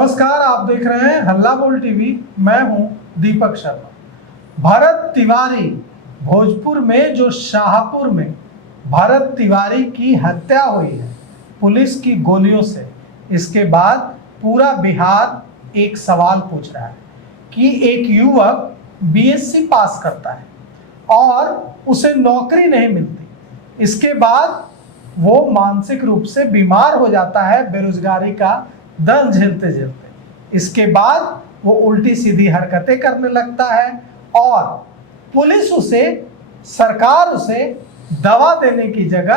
नमस्कार, आप देख रहे हैं हल्ला बोल टीवी। मैं हूं दीपक शर्मा। भरत तिवारी भोजपुर में जो शाहपुर में भरत तिवारी की हत्या हुई है पुलिस की गोलियों से, इसके बाद पूरा बिहार एक सवाल पूछ रहा है कि एक युवक बीएससी पास करता है और उसे नौकरी नहीं मिलती, इसके बाद वो मानसिक रूप से बीमार हो जाता है बेरोजगारी का दर्द झेलते झेलते। इसके बाद वो उल्टी सीधी हरकतें करने लगता है और पुलिस उसे, सरकार उसे दवा देने की जगह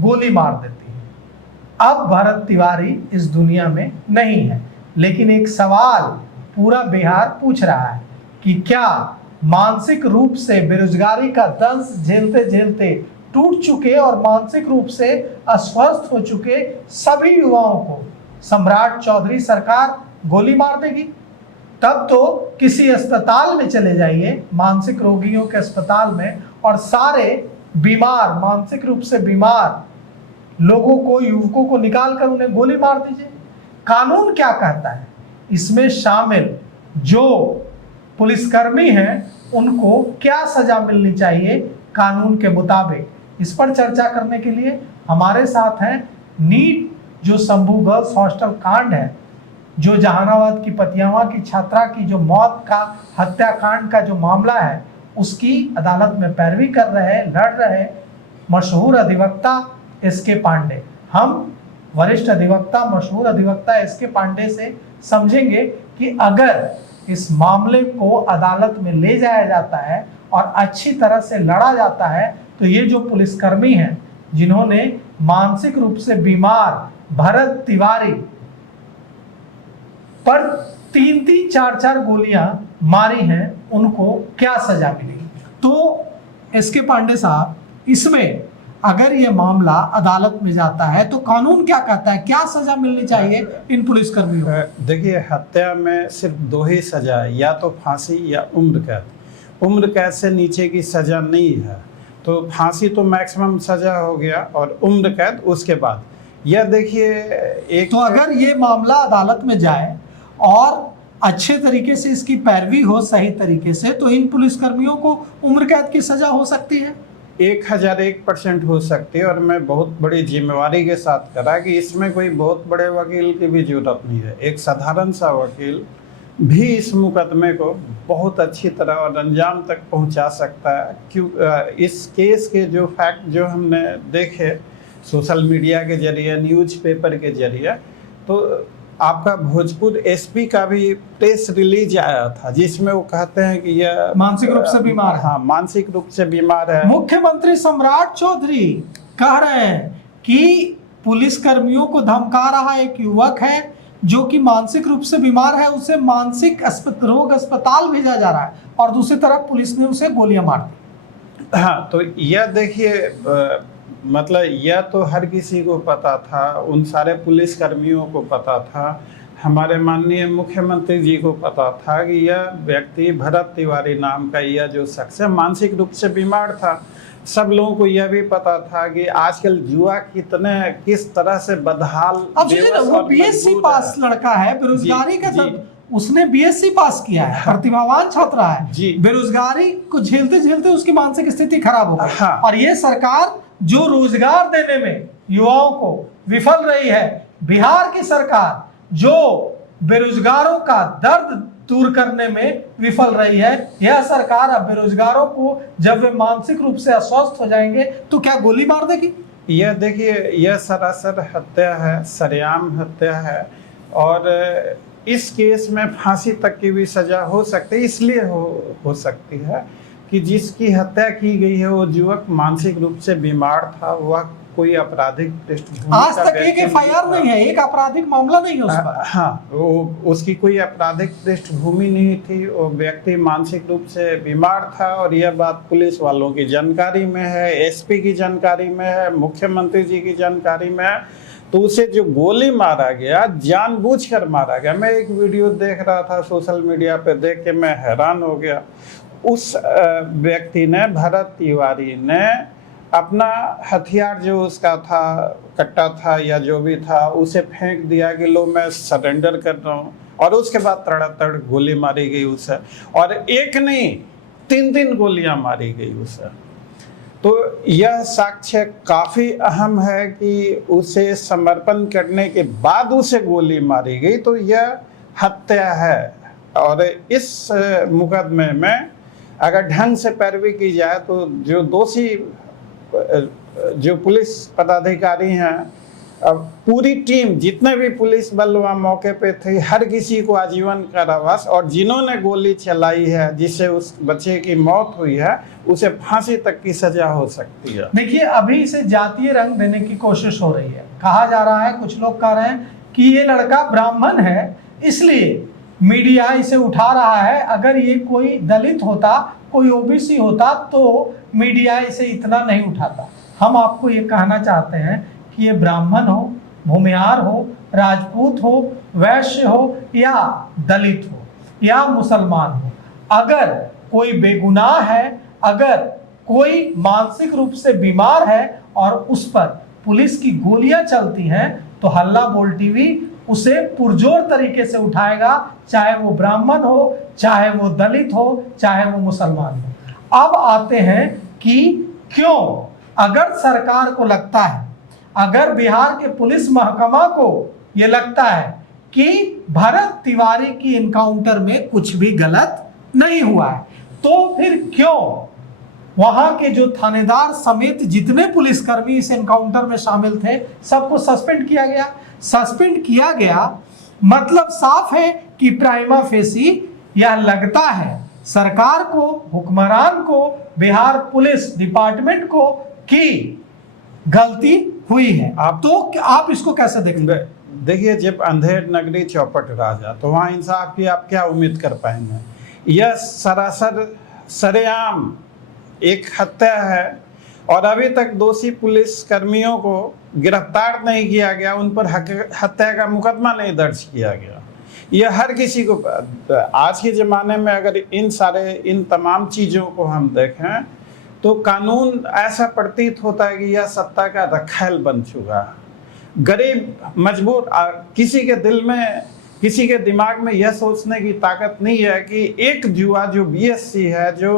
गोली मार देती है। अब भरत तिवारी इस दुनिया में नहीं है, लेकिन एक सवाल पूरा बिहार पूछ रहा है कि क्या मानसिक रूप से बेरोजगारी का दंश झेलते झेलते टूट चुके और मानसिक रूप से अस्वस्थ हो चुके सभी युवाओं को सम्राट चौधरी सरकार गोली मार देगी? तब तो किसी अस्पताल में चले जाइए, मानसिक रोगियों के अस्पताल में, और सारे बीमार, मानसिक रूप से बीमार लोगों को, युवकों को निकाल कर उन्हें गोली मार दीजिए। कानून क्या कहता है? इसमें शामिल जो पुलिसकर्मी हैं उनको क्या सजा मिलनी चाहिए कानून के मुताबिक? इस पर चर्चा करने के लिए हमारे साथ हैं नीट जो शंभू गर्ल्स हॉस्टल कांड है, जो जहानाबाद की पतियावा की छात्रा की जो मौत का, हत्याकांड का जो मामला है, उसकी अदालत में पैरवी कर रहे, लड़ रहे मशहूर अधिवक्ता एसके पांडे। हम वरिष्ठ अधिवक्ता, मशहूर अधिवक्ता एसके पांडे से समझेंगे कि अगर इस मामले को अदालत में ले जाया जाता है और अच्छी तरह से लड़ा जाता है तो ये जो पुलिसकर्मी हैं जिन्होंने मानसिक रूप से बीमार भरत तिवारी पर 3-3, 4-4 गोलियां मारी हैं, उनको क्या सजा मिलेगी? तो एसके पांडे साहब, इसमें अगर ये मामला अदालत में जाता है तो कानून क्या कहता है, क्या सजा मिलनी चाहिए इन पुलिसकर्मियों को? देखिए, हत्या में सिर्फ 2 ही सजा है, या तो फांसी या उम्र कैद। उम्र कैद से नीचे की सजा नहीं है, तो फांसी तो मैक्सिमम सजा हो गया और उम्र कैद उसके बाद। यह देखिए, एक तो अगर ये मामला अदालत में जाए और अच्छे तरीके से इसकी पैरवी हो, सही तरीके से, तो इन पुलिसकर्मियों को उम्र कैद की सजा हो सकती है? 1001% हो सकती है। और मैं बहुत बड़ी जिम्मेवारी के साथ करा कि इसमें कोई बहुत बड़े वकील की भी जरूरत नहीं है। एक साधारण सा वकील भी इस मुकदमे को बहुत अच्छी तरह और अंजाम तक पहुंचा सकता है। क्यों? इस केस के जो फैक्ट जो हमने देखे सोशल मीडिया के जरिए, न्यूज़पेपर के जरिए, तो आपका भोजपुर एसपी का भी प्रेस रिलीज आया था जिसमें वो कहते हैं कि यह मानसिक रूप से बीमार है। हाँ, मानसिक रूप से बीमार है। मुख्यमंत्री सम्राट चौधरी कह रहे हैं कि पुलिसकर्मियों को धमका रहा एक युवक है जो कि मानसिक रूप से बीमार है, उसे मानसिक रोग अस्पताल भेजा जा रहा है, और दूसरी तरफ पुलिस ने उसे गोलियां मार दी। हाँ, तो यह देखिए, मतलब यह तो हर किसी को पता था, उन सारे पुलिसकर्मियों को पता था, हमारे माननीय मुख्यमंत्री जी को पता था कि यह व्यक्ति भरत तिवारी नाम का यह जो शख्स है मानसिक रूप से बीमार था। सब लोगों को यह भी पता था कि आजकल जुआ किस तरह से बदहाल। अब वो बीएससी पास लड़का है, बेरोजगारी का उसने बीएससी पास किया है, प्रतिभावान छात्रा है, बेरोजगारी को झेलते झेलते उसकी मानसिक स्थिति खराब हो गई। और ये सरकार जो रोजगार देने में युवाओं को विफल रही है, बिहार की सरकार जो बेरोजगारों का दर्द दूर करने में विफल रही है, यह सरकार अब बेरोजगारों को जब वे मानसिक रूप से अस्वस्थ हो जाएंगे तो क्या गोली मार देगी? यह देखिए, यह सरासर हत्या है, सरेआम हत्या है, और इस केस में फांसी तक की भी सजा हो सकती है। इसलिए हो सकती है कि जिसकी हत्या की गई है वो युवक मानसिक रूप से बीमार था, वह कोई आपराधिक पृष्ठभूमि, आज तक एक एफआईआर नहीं है, एक आपराधिक मामला नहीं है उस पर। हाँ, वो उसकी कोई आपराधिक पृष्ठभूमि नहीं थी, वो व्यक्ति मानसिक रूप से बीमार था, और यह बात पुलिस वालों की जानकारी में है, एसपी की जानकारी में है, मुख्यमंत्री जी की जानकारी में है। तो उसे जो गोली मारा गया, जानबूझकर मारा गया। मैं एक वीडियो देख रहा था सोशल मीडिया पे, देख के मैं हैरान हो गया। उस व्यक्ति ने, भरत तिवारी ने अपना हथियार जो उसका था, कट्टा था या जो भी था, उसे फेंक दिया कि लो मैं सरेंडर कर रहा हूँ, और उसके बाद तड़ातड़ गोली मारी गई उसे, और एक नहीं 3 गोलियां मारी गई उसे। तो यह साक्ष्य काफी अहम है कि उसे समर्पण करने के बाद उसे गोली मारी गई, तो यह हत्या है। और इस मुकदमे में अगर ढंग से पैरवी की जाए तो जो दोषी, जो पुलिस पदाधिकारी हैं, पूरी टीम, जितने भी पुलिस बल वहाँ मौके पे थे, हर किसी को आजीवन कारावास, और जिन्होंने गोली चलाई है जिससे उस बच्चे की मौत हुई है, उसे फांसी तक की सजा हो सकती है। देखिए, अभी इसे जातीय रंग देने की कोशिश हो रही है। कहा जा रहा है, कुछ लोग कह रहे हैं कि ये लड़का ब्राह्मण है इसलिए मीडिया इसे उठा रहा है। अगर ये कोई दलित होता, कोई ओबीसी होता तो मीडिया इसे इतना नहीं उठाता। हम आपको ये कहना चाहते हैं कि ये ब्राह्मण हो, भूमिहार हो, राजपूत हो, वैश्य हो या दलित हो या मुसलमान हो, अगर कोई बेगुनाह है, अगर कोई मानसिक रूप से बीमार है और उस पर पुलिस की गोलियां चलती हैं, तो हल्ला बोल टीवी उसे पुरजोर तरीके से उठाएगा, चाहे वो ब्राह्मण हो, चाहे वो दलित हो, चाहे वो मुसलमान हो। अब आते हैं कि क्यों, अगर सरकार को लगता है, अगर बिहार के पुलिस महकमा को ये लगता है कि भरत तिवारी की इनकाउंटर में कुछ भी गलत नहीं हुआ है, तो फिर क्यों वहां के जो थानेदार समेत जितने पुलिसकर्मी इस एनकाउंटर में शामिल थे सबको सस्पेंड किया गया? सस्पेंड किया गया मतलब साफ है कि प्राइमा फेसी यह लगता है सरकार को, हुक्मरान को, बिहार पुलिस डिपार्टमेंट को कि गलती हुई है। तो आप इसको कैसे देखते हैं? देखिए, जब अंधेर नगरी चौपट राजा, तो वहां इंसाफ की आप क्या उम्मीद कर पाएंगे? यह सरासर सरेआम एक हत्या है, और अभी तक दोषी पुलिस कर्मियों को गिरफ्तार नहीं किया गया, उन पर हत्या का मुकदमा नहीं दर्ज किया गया। यह हर किसी को, आज के ज़माने में अगर इन तमाम चीज़ों को हम देखें तो कानून ऐसा प्रतीत होता है कि यह सत्ता का रखैल बन चुका है। गरीब, मजबूर, किसी के दिल में, किसी के दिमाग में यह सोचने की ताकत नहीं है कि एक युवा जो बीएससी है, जो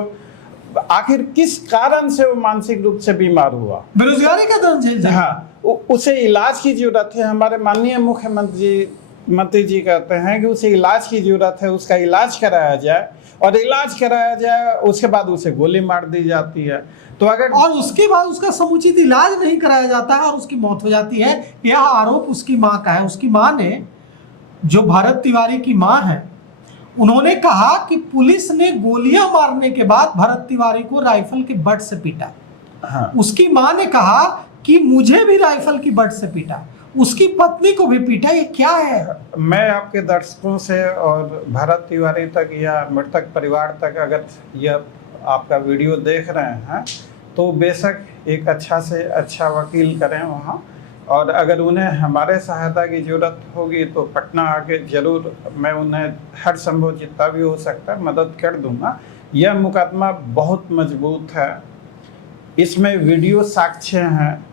आखिर किस कारण से वो मानसिक रूप से बीमार हुआ, बेरोजगारी का दर्द झेल रहा है। हाँ, उसे इलाज की जरूरत है। हमारे माननीय मुख्यमंत्री जी कहते हैं कि उसे इलाज की जरूरत है, उसका इलाज कराया जाए, और इलाज कराया जाए उसके बाद उसे गोली मार दी जाती है। तो अगर और उसके बाद उसका समुचित इलाज नहीं कराया जाता है और उसकी मौत हो जाती है, यह आरोप उसकी मां का है। उसकी मां ने, जो भरत तिवारी की मां है, उन्होंने कहा कि पुलिस ने गोलियां मारने के बाद भरत तिवारी को राइफल के बट से पीटा। हाँ। उसकी मां ने कहा कि मुझे भी राइफल की बट से पीटा, उसकी पत्नी को भी पीटा। ये क्या है? मैं आपके दर्शकों से और भरत तिवारी तक या मृतक परिवार तक अगर यह आपका वीडियो देख रहे हैं तो बेशक एक अच्छा से अच्छा वकील करें वहाँ, और अगर उन्हें हमारे सहायता की ज़रूरत होगी तो पटना आके ज़रूर मैं उन्हें हर संभव जितना भी हो सकता है मदद कर दूंगा। यह मुकदमा बहुत मजबूत है, इसमें वीडियो साक्ष्य हैं,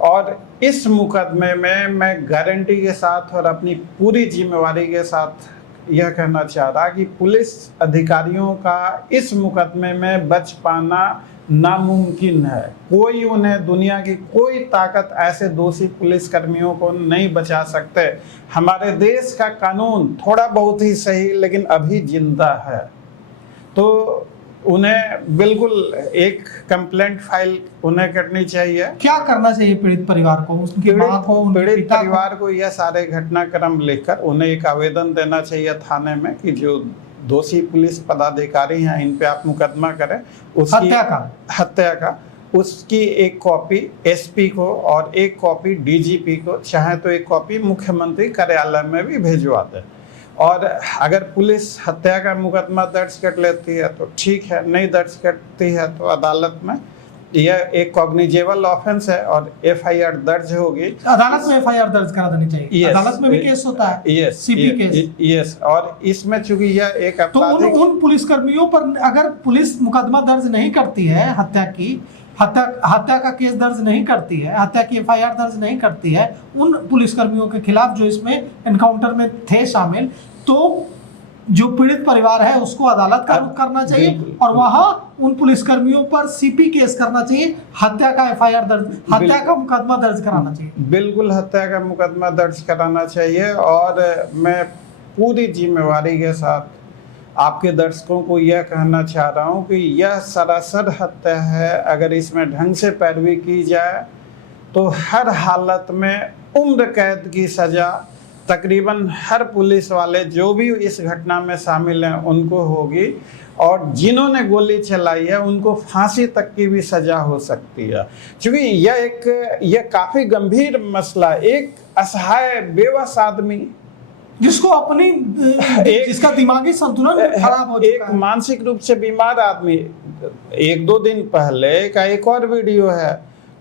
और इस मुकदमे में मैं गारंटी के साथ और अपनी पूरी जिम्मेवारी के साथ यह कहना चाह रहा कि पुलिस अधिकारियों का इस मुकदमे में बच पाना नामुमकिन है। कोई उन्हें, दुनिया की कोई ताकत ऐसे दोषी पुलिस कर्मियों को नहीं बचा सकते। हमारे देश का कानून थोड़ा बहुत ही सही लेकिन अभी जिंदा है, तो उन्हें बिल्कुल एक कंप्लेंट फाइल उन्हें करनी चाहिए। क्या करना चाहिए पीड़ित परिवार को, उनकी मां को, उनके पीड़ित पिता परिवार को यह सारे घटनाक्रम लिखकर उन्हें एक आवेदन देना चाहिए थाने में कि जो दोषी पुलिस पदाधिकारी हैं इन पे आप मुकदमा करें, उसकी हत्या का उसकी एक कॉपी एसपी को और एक कॉपी डीजीपी को, चाहे तो एक कॉपी मुख्यमंत्री कार्यालय में भी भिजवा दें। और अगर पुलिस हत्या का मुकदमा दर्ज कर लेती है तो ठीक है, नहीं दर्ज करती है तो अदालत में यह एक कॉग्निजेबल ऑफेंस है और एफआईआर दर्ज होगी। अदालत में एफआईआर दर्ज करा देनी चाहिए। अदालत में भी केस होता है, सीपी केस। यस, और इसमें चूंकि यह एक तो उन पुलिसकर्मियों पर अगर पुलिस मुकदमा दर्ज नहीं करती है हत्या की, हत्या हत्या का केस दर्ज नहीं करती है, हत्या की एफआईआर दर्ज नहीं करती है उन पुलिसकर्मियों के खिलाफ जो इसमें एनकाउंटर में थे शामिल, तो जो पीड़ित परिवार है उसको अदालत का रुख करना चाहिए और वहां उन पुलिसकर्मियों पर सीपी केस करना चाहिए, हत्या का एफआईआर दर्ज, हत्या का मुकदमा दर्ज कराना चाहिए। बिल्कुल हत्या का मुकदमा दर्ज कराना चाहिए। और मैं पूरी जिम्मेवारी के साथ आपके दर्शकों को यह कहना चाह रहा हूं कि यह सरासर हत्या है। अगर इसमें ढंग से पैरवी की जाए तो हर हालत में उम्र कैद की सजा तकरीबन हर पुलिस वाले जो भी इस घटना में शामिल हैं उनको होगी, और जिन्होंने गोली चलाई है उनको फांसी तक की भी सजा हो सकती है। क्योंकि यह काफी गंभीर मसला, एक असहाय बेबस आदमी जिसको अपनी जिसका दिमागी संतुलन खराब हो चुका एक है, मानसिक रूप से बीमार आदमी, 1-2 दिन पहले का एक और वीडियो है,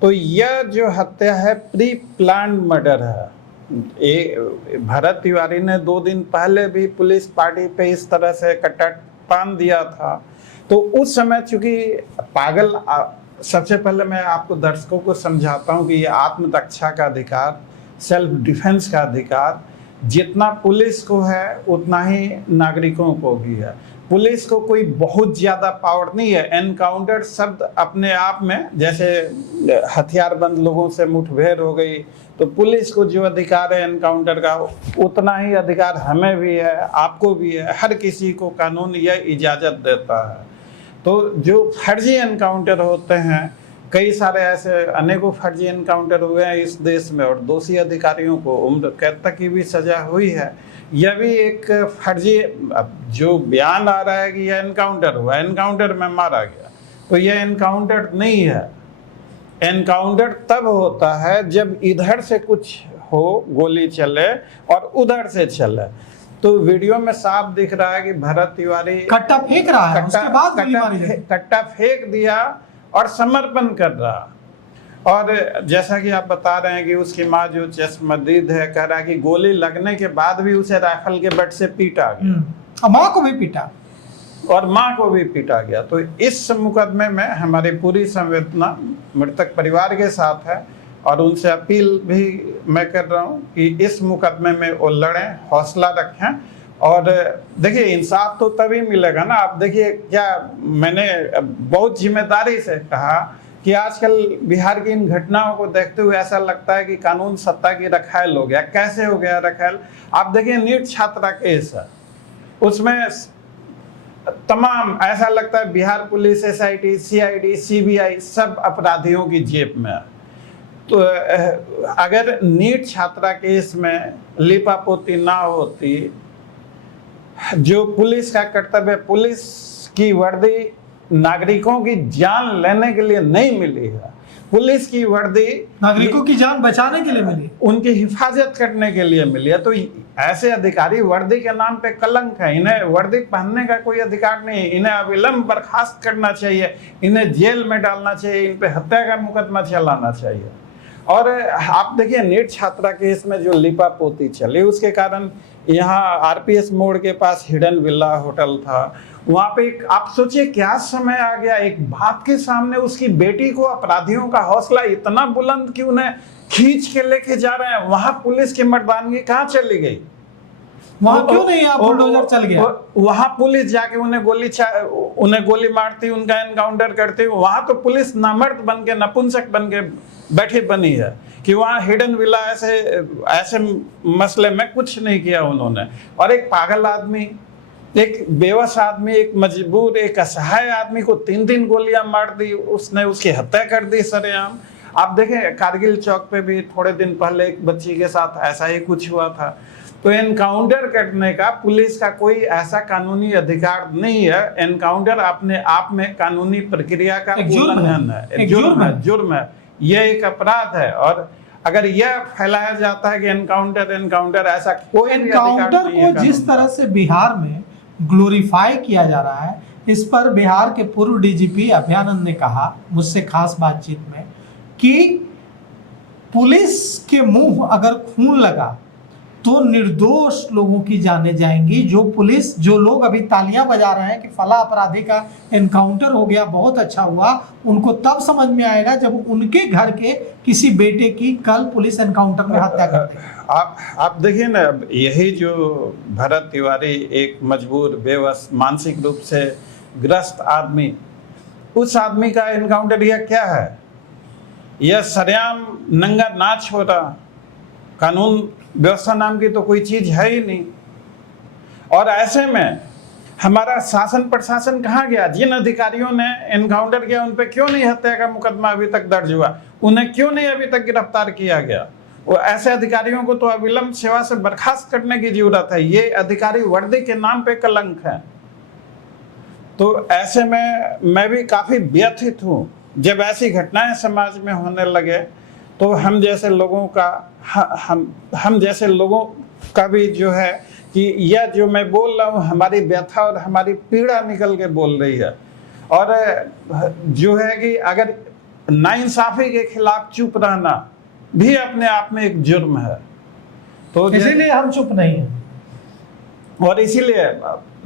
तो यह जो हत्या है प्री प्लान मर्डर है। भरत तिवारी ने 2 दिन पहले भी पुलिस पार्टी पे इस तरह से कटरपान दिया था, तो उस समय चूंकि पागल, सबसे पहले मैं आपको दर्शकों को समझाता हूं कि ये आत्मरक्षा का अधिकार, सेल्फ डिफेंस का अधिकार जितना पुलिस को है उतना ही नागरिकों को भी है। पुलिस को कोई बहुत ज्यादा पावर नहीं है। एनकाउंटर शब्द अपने आप में, जैसे हथियारबंद लोगों से मुठभेड़ हो गई, तो पुलिस को जो अधिकार है एनकाउंटर का उतना ही अधिकार हमें भी है, आपको भी है, हर किसी को कानून यह इजाजत देता है। तो जो फर्जी एनकाउंटर होते हैं, कई सारे ऐसे अनेकों फर्जी एनकाउंटर हुए हैं इस देश में और दोषी अधिकारियों को उम्र कैद तक की भी सजा हुई है। यह भी एक फर्जी, जो बयान आ रहा है कि यह एनकाउंटर हुआ, एनकाउंटर में मारा गया, तो यह एनकाउंटर नहीं है। एनकाउंटर तब होता है जब इधर से कुछ हो, गोली चले और उधर से चले। तो वीडियो में साफ दिख रहा है कि भरत तिवारी कट्टा फेंक रहा है, उसके बाद गोली मारी गई। कट्टा फेंक दिया और समर्पण कर रहा। और जैसा कि आप बता रहे हैं कि उसकी माँ जो चश्मदीद है, कह रहा है कि गोली लगने के बाद भी उसे राइफल के बट से पीटा गया और माँ को भी पीटा, और माँ को भी पीटा गया। तो इस मुकदमे में हमारी पूरी संवेदना मृतक परिवार के साथ है और उनसे अपील भी मैं कर रहा हूँ कि इस मुकदमे में वो लड़ें, हौसला रखें। और देखिए इंसाफ तो तभी मिलेगा ना। आप देखिए, क्या मैंने बहुत जिम्मेदारी से कहा कि आजकल बिहार की इन घटनाओं को देखते हुए ऐसा लगता है कि कानून सत्ता की रखायल हो गया। कैसे हो गया रखायल? आप देखिए नीट छात्रा केस है, उसमें तमाम ऐसा लगता है Bihar police, SIT, CID, CBI सब अपराधियों की जेब में है। तो अगर नीट छात्रा केस में लिपापोती ना होती, जो पुलिस का कर्तव्य, पुलिस की वर्दी नागरिकों की जान लेने के लिए नहीं मिली है, पुलिस की वर्दी नागरिकों की जान बचाने के लिए मिली, उनकी हिफाजत करने के लिए मिली है। तो ऐसे अधिकारी वर्दी के नाम पे कलंक है, इन्हें वर्दी पहनने का कोई अधिकार नहीं, इन्हें अविलंब बर्खास्त करना चाहिए, इन्हें जेल में डालना चाहिए, इन पे हत्या का मुकदमा चलाना चाहिए। और आप देखिए नीट छात्रा केस में जो लिपापोती चली, उसके कारण यहाँ RPS मोड़ के पास हिडन विला होटल था, वहां पे आप सोचिए क्या समय आ गया, एक बाप के सामने उसकी बेटी को अपराधियों का हौसला इतना बुलंद कि उन्हें खींच के लेके जा रहे हैं, वहां पुलिस की मर्दानगी कहाँ चली गई? वहां क्यों नहीं बुलडोजर चल गया? वहां पुलिस जाके उन्हें गोली मारती, उनका एनकाउंटर करती। वहां तो पुलिस नामर्द बन के, नपुंसक बन के बैठी बनी है कि वहां हिडन विला ऐसे मसले में कुछ नहीं किया उन्होंने। और एक पागल आदमी, एक बेवस आदमी, एक मजबूर, एक असहाय आदमी को 3 गोलियां मार दी, उसने उसकी हत्या कर दी सरेआम। आप देखें कारगिल चौक पे भी थोड़े दिन पहले एक बच्ची के साथ ऐसा ही कुछ हुआ था। तो एनकाउंटर करने का पुलिस का कोई ऐसा कानूनी अधिकार नहीं है। एनकाउंटर अपने आप में कानूनी प्रक्रिया का उल्लंघन है, जुर्म है, यह एक अपराध है। और अगर यह फैलाया जाता है कि एनकाउंटर ऐसा कोई एनकाउंटर को जिस तरह से बिहार में ग्लोरीफाई किया जा रहा है, इस पर बिहार के पूर्व DGP अभयानंद ने कहा मुझसे खास बातचीत में कि पुलिस के मुंह अगर खून लगा तो निर्दोष लोगों की जानें जाएंगी। जो लोग अभी तालियां बजा रहे हैं कि फला अपराधी का एनकाउंटर हो गया, बहुत अच्छा हुआ, उनको तब समझ में आएगा जब उनके घर के किसी बेटे की कल पुलिस एनकाउंटर में हत्या कर देगी। आप देखिए ना, अब यही जो भरत तिवारी, एक मजबूर, बेबस, मानसिक रूप से ग्रस्त आदमी, उस आदमी का एनकाउंटर यह क्या है? यह सरेआम नंगा नाच हो रहा, कानून व्यवस्था नाम की तो कोई चीज है ही नहीं। और ऐसे में हमारा शासन प्रशासन कहाँ गया? जिन अधिकारियों ने एनकाउंटर किया उन पे क्यों नहीं हत्या का मुकदमा अभी तक दर्ज हुआ? उन्हें क्यों नहीं अभी तक गिरफ्तार किया गया? वो ऐसे अधिकारियों को तो अविलंब सेवा से बर्खास्त करने की जरूरत है। ये अधिकारी वर्दी के नाम पे कलंक है। तो ऐसे में मैं भी काफी व्यथित हूँ जब ऐसी घटनाएं समाज में होने लगे, तो हम जैसे लोगों का भी जो है कि यह जो मैं बोल रहा हूँ, हमारी व्यथा और हमारी पीड़ा निकल के बोल रही है। और जो है कि अगर नाइंसाफी के खिलाफ चुप रहना भी अपने आप में एक जुर्म है, तो इसीलिए हम चुप नहीं हैं। और इसीलिए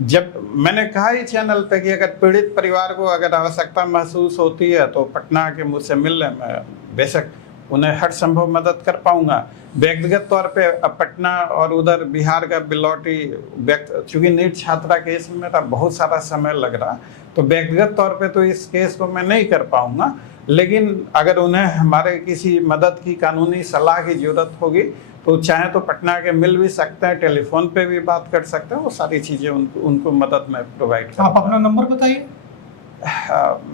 जब मैंने कहा ही चैनल पे कि अगर पीड़ित परिवार को अगर आवश्यकता महसूस होती है तो पटना के मुझसे मिलने में बेशक उन्हें हर संभव मदद कर पाऊंगा। व्यक्तिगत तौर पे अब पटना और उधर बिहार का बिलौटी चूंकि नीट छात्रा केस में मेरा बहुत सारा समय लग रहा, तो व्यक्तिगत तौर पे तो इस केस को मैं नहीं कर पाऊंगा, लेकिन अगर उन्हें हमारे किसी मदद की कानूनी सलाह की जरूरत होगी तो चाहे तो पटना के मिल भी सकते हैं, टेलीफोन पे भी बात कर सकते हैं, वो सारी चीज़ें उनको मदद में प्रोवाइड कर। आप अपना नंबर बताइए।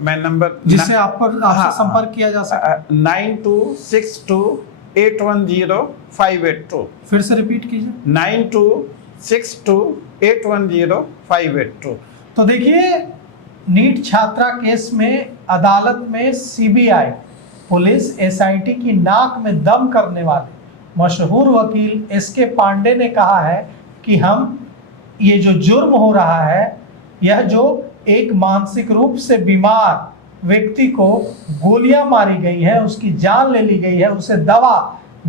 मैं नंबर जिससे आपसे संपर्क किया जा सके। 9262810582। फिर से रिपीट कीजिए। 9262810582। तो देखिए, नीट छात्रा केस में अदालत में सीबीआई, पुलिस, एसआईटी की नाक में दम करने वाले मशहूर वकील एसके पांडे ने कहा है कि ये जो जुर्म हो रहा है, यह जो एक मानसिक रूप से बीमार व्यक्ति को गोलियां मारी गई है, उसकी जान ले ली गई है, उसे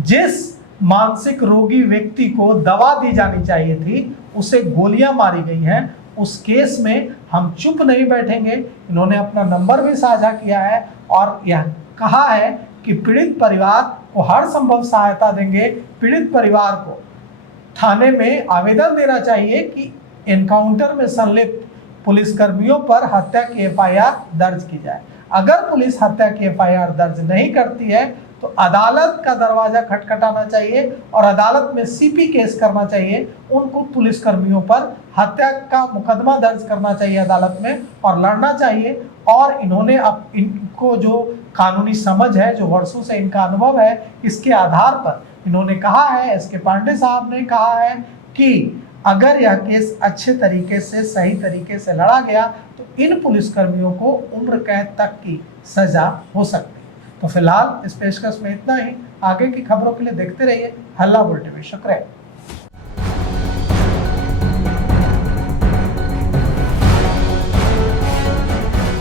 जिस मानसिक रोगी व्यक्ति को दवा दी जानी चाहिए थी, उसे गोलियां मारी गई हैं। उस केस में हम चुप नहीं बैठेंगे। इन्होंने अपना नंबर भी साझा किया है और यह कहा है कि पीड़ित परिवार को हर संभव सहायता देंगे। पीड़ित परिवार को थाने में आवेदन देना चाहिए कि एनकाउंटर में संलिप्त पुलिसकर्मियों पर हत्या की एफआईआर दर्ज की जाए। अगर पुलिस हत्या की एफआईआर दर्ज नहीं करती है तो अदालत का दरवाजा खटखटाना चाहिए और अदालत में सीपी केस करना चाहिए। उनको पुलिसकर्मियों पर हत्या का मुकदमा दर्ज करना चाहिए अदालत में और लड़ना चाहिए। और इन्होंने अब इनको जो कानूनी समझ है, जो वर्षों से इनका अनुभव है, इसके आधार पर इन्होंने कहा है, एसके पांडे साहब ने कहा है कि अगर यह केस अच्छे तरीके से, सही तरीके से लड़ा गया तो इन पुलिसकर्मियों को उम्र कैद तक की सजा हो सकती है। तो फिलहाल इस पेशकश में इतना ही। आगे की खबरों के लिए देखते रहिए हल्ला बोल टीवी। शुक्रिया।